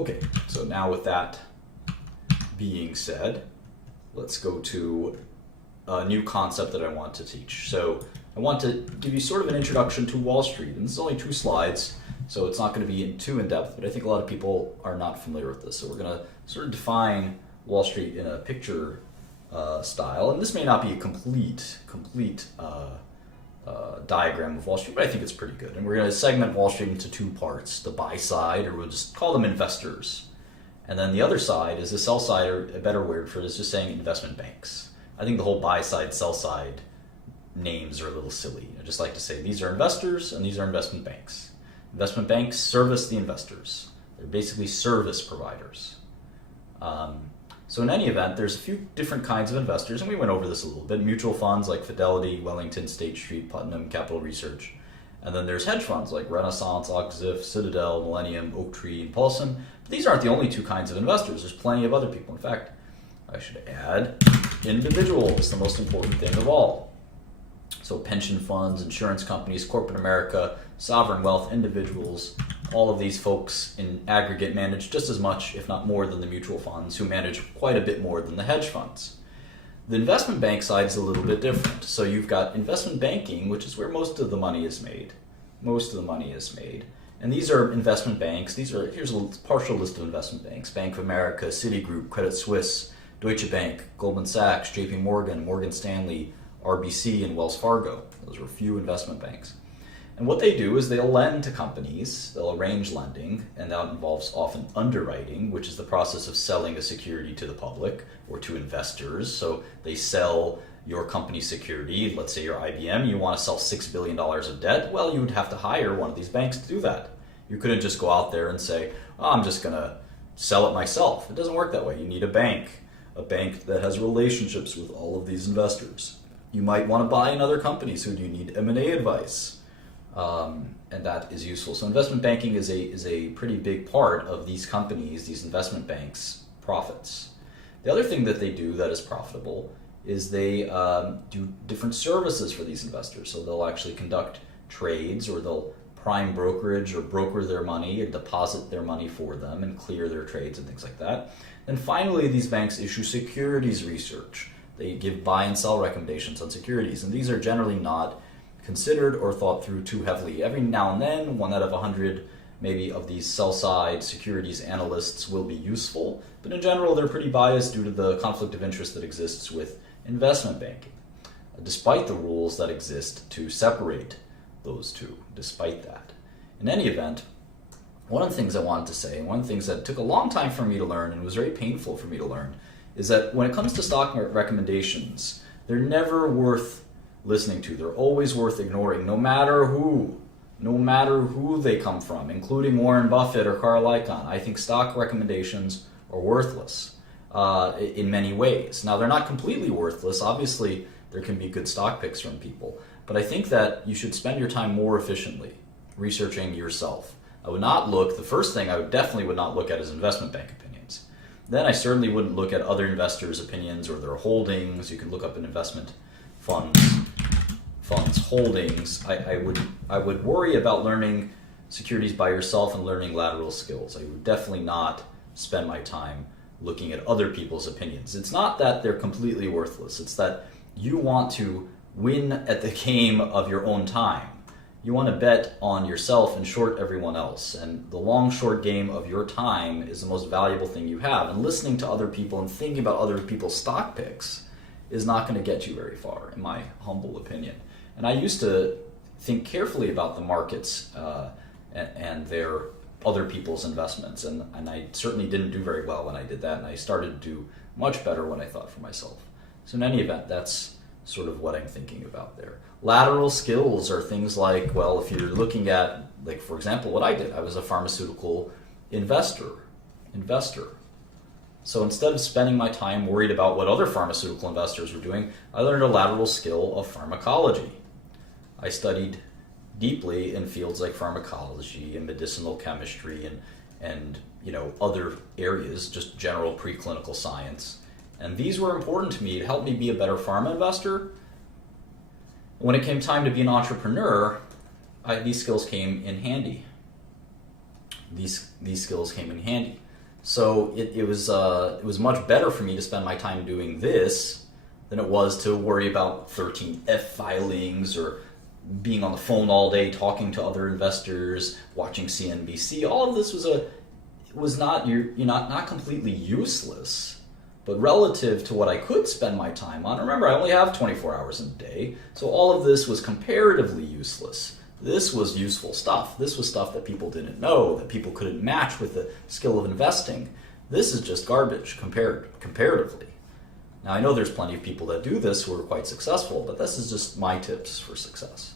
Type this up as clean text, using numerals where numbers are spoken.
Okay, so now with that being said, let's go to a new concept that I want to teach. So I want to give you sort of an introduction to Wall Street, and this is only 2 slides, so it's not going to be too in-depth, but I think a lot of people are not familiar with this. So we're going to sort of define Wall Street in a picture style, and this may not be a complete diagram of Wall Street, but I think it's pretty good. And we're going to segment Wall Street into 2 parts, the buy side, or we'll just call them investors. And then the other side is the sell side, or a better word for it is just saying investment banks. I think the whole buy side, sell side names are a little silly. I just like to say these are investors and these are investment banks. Investment banks service the investors. They're basically service providers. So in any event, there's a few different kinds of investors, and we went over this a little bit. Mutual funds like Fidelity, Wellington, State Street, Putnam, Capital Research. And then there's hedge funds like Renaissance, Oxif, Citadel, Millennium, Oaktree, and Paulson. But these aren't the only 2 kinds of investors. There's plenty of other people. In fact, I should add individuals, the most important thing of all. So pension funds, insurance companies, corporate America, sovereign wealth, individuals, all of these folks in aggregate manage just as much, if not more, than the mutual funds, who manage quite a bit more than the hedge funds. The investment bank side is a little bit different. So you've got investment banking, which is where most of the money is made. Most of the money is made. And these are investment banks. Here's a partial list of investment banks. Bank of America, Citigroup, Credit Suisse, Deutsche Bank, Goldman Sachs, JP Morgan, Morgan Stanley, RBC, and Wells Fargo. Those are a few investment banks. And what they do is they'll lend to companies, they'll arrange lending, and that involves often underwriting, which is the process of selling a security to the public or to investors. So they sell your company's security, let's say you're IBM, you want to sell $6 billion of debt, well, you would have to hire one of these banks to do that. You couldn't just go out there and say, oh, I'm just going to sell it myself. It doesn't work that way. You need a bank that has relationships with all of these investors. You might want to buy in other companies, so you need M&A advice. And that is useful. So investment banking is a pretty big part of these companies, these investment banks' profits. The other thing that they do that is profitable is they do different services for these investors. So they'll actually conduct trades, or they'll prime brokerage or broker their money and deposit their money for them and clear their trades and things like that. And finally, these banks issue securities research. They give buy and sell recommendations on securities, and these are generally not considered or thought through too heavily. Every now and then, 1 out of 100 maybe of these sell-side securities analysts will be useful, but in general they're pretty biased due to the conflict of interest that exists with investment banking, despite the rules that exist to separate those 2, despite that. In any event, one of the things I wanted to say, and one of the things that took a long time for me to learn and was very painful for me to learn, is that when it comes to stock market recommendations, they're never worth listening to. They're always worth ignoring, no matter who they come from, including Warren Buffett or Carl Icahn. I think stock recommendations are worthless in many ways. Now, they're not completely worthless. Obviously, there can be good stock picks from people, but I think that you should spend your time more efficiently researching yourself. The first thing I definitely would not look at is investment bank opinions. Then I certainly wouldn't look at other investors' opinions or their holdings. You can look up an investment funds holdings. I would worry about learning securities by yourself and learning lateral skills. I would definitely not spend my time looking at other people's opinions. It's not that they're completely worthless. It's that you want to win at the game of your own time. You want to bet on yourself and short everyone else. And the long short game of your time is the most valuable thing you have. And listening to other people and thinking about other people's stock picks is not going to get you very far, in my humble opinion. And I used to think carefully about the markets and their other people's investments, and I certainly didn't do very well when I did that, and I started to do much better when I thought for myself. So in any event, that's sort of what I'm thinking about there. Lateral skills are things like, well, if you're looking at, like, for example, what I did, I was a pharmaceutical investor. So instead of spending my time worried about what other pharmaceutical investors were doing, I learned a lateral skill of pharmacology. I studied deeply in fields like pharmacology and medicinal chemistry and other areas, just general preclinical science. And these were important to me. It helped me be a better pharma investor. When it came time to be an entrepreneur, these skills came in handy. These skills came in handy. So it was much better for me to spend my time doing this than it was to worry about 13F filings or being on the phone all day talking to other investors, watching CNBC. All of this was not not completely useless, but relative to what I could spend my time on. Remember, I only have 24 hours in a day, so all of this was comparatively useless. This was useful stuff. This was stuff that people didn't know, that people couldn't match with the skill of investing. This is just garbage comparatively. Now, I know there's plenty of people that do this who are quite successful, but this is just my tips for success.